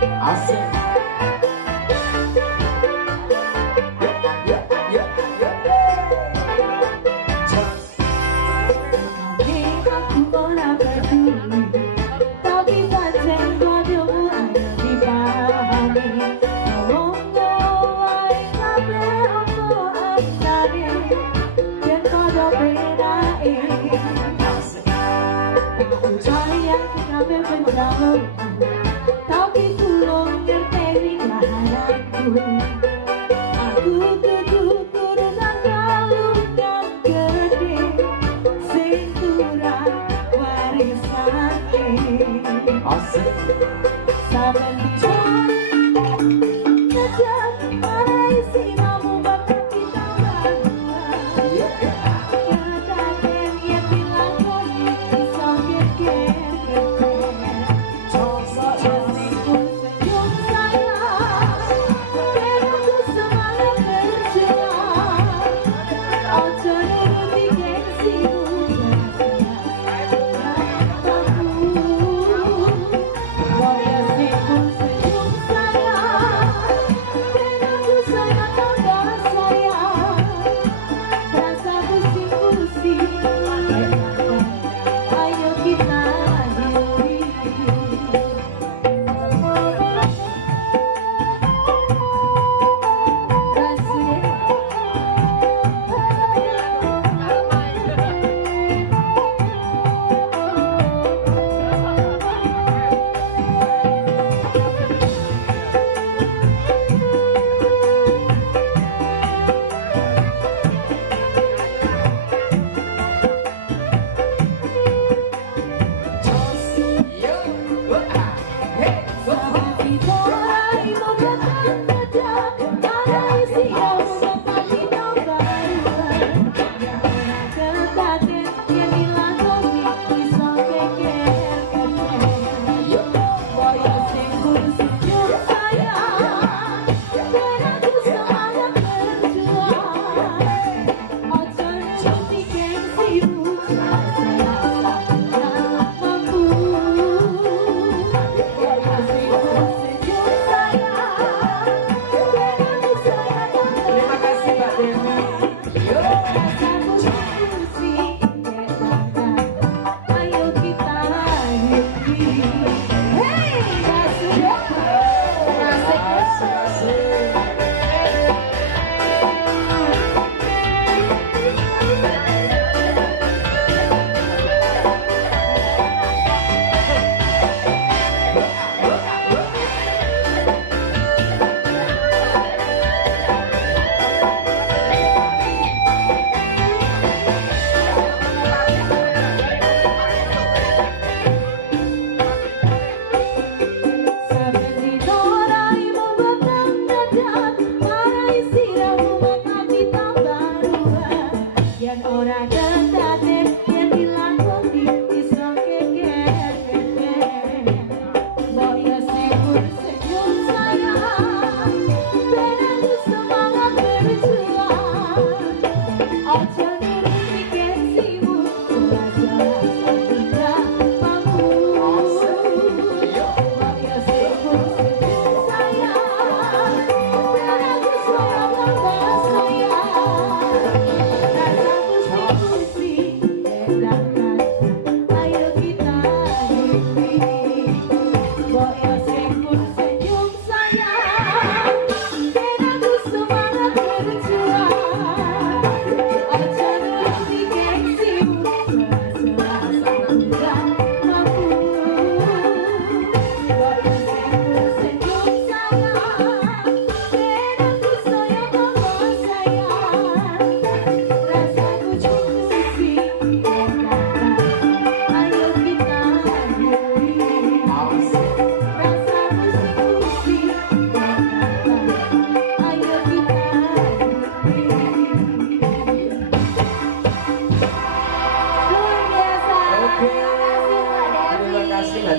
Asik. Tapi kulung ngerteni lahananku. Aku ketutur nang kalungan gede sing turah warisane. Asik. Sampeyan dicon ngejak marai sinamu bakal kita berdua. Kadaten yen dilakoni iso geger.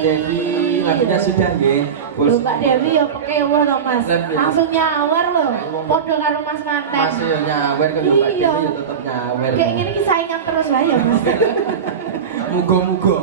Devi, lagunya sudah nggih. Mbak Devi ya pekewo to Mas. Langsung nyawer lho. Padha karo Mas Kanten. Mas yo nyawer kok Mbak Devi ya tetep nyawer. Kayak ngene iki saingan terus wae ya Mas. Muga-muga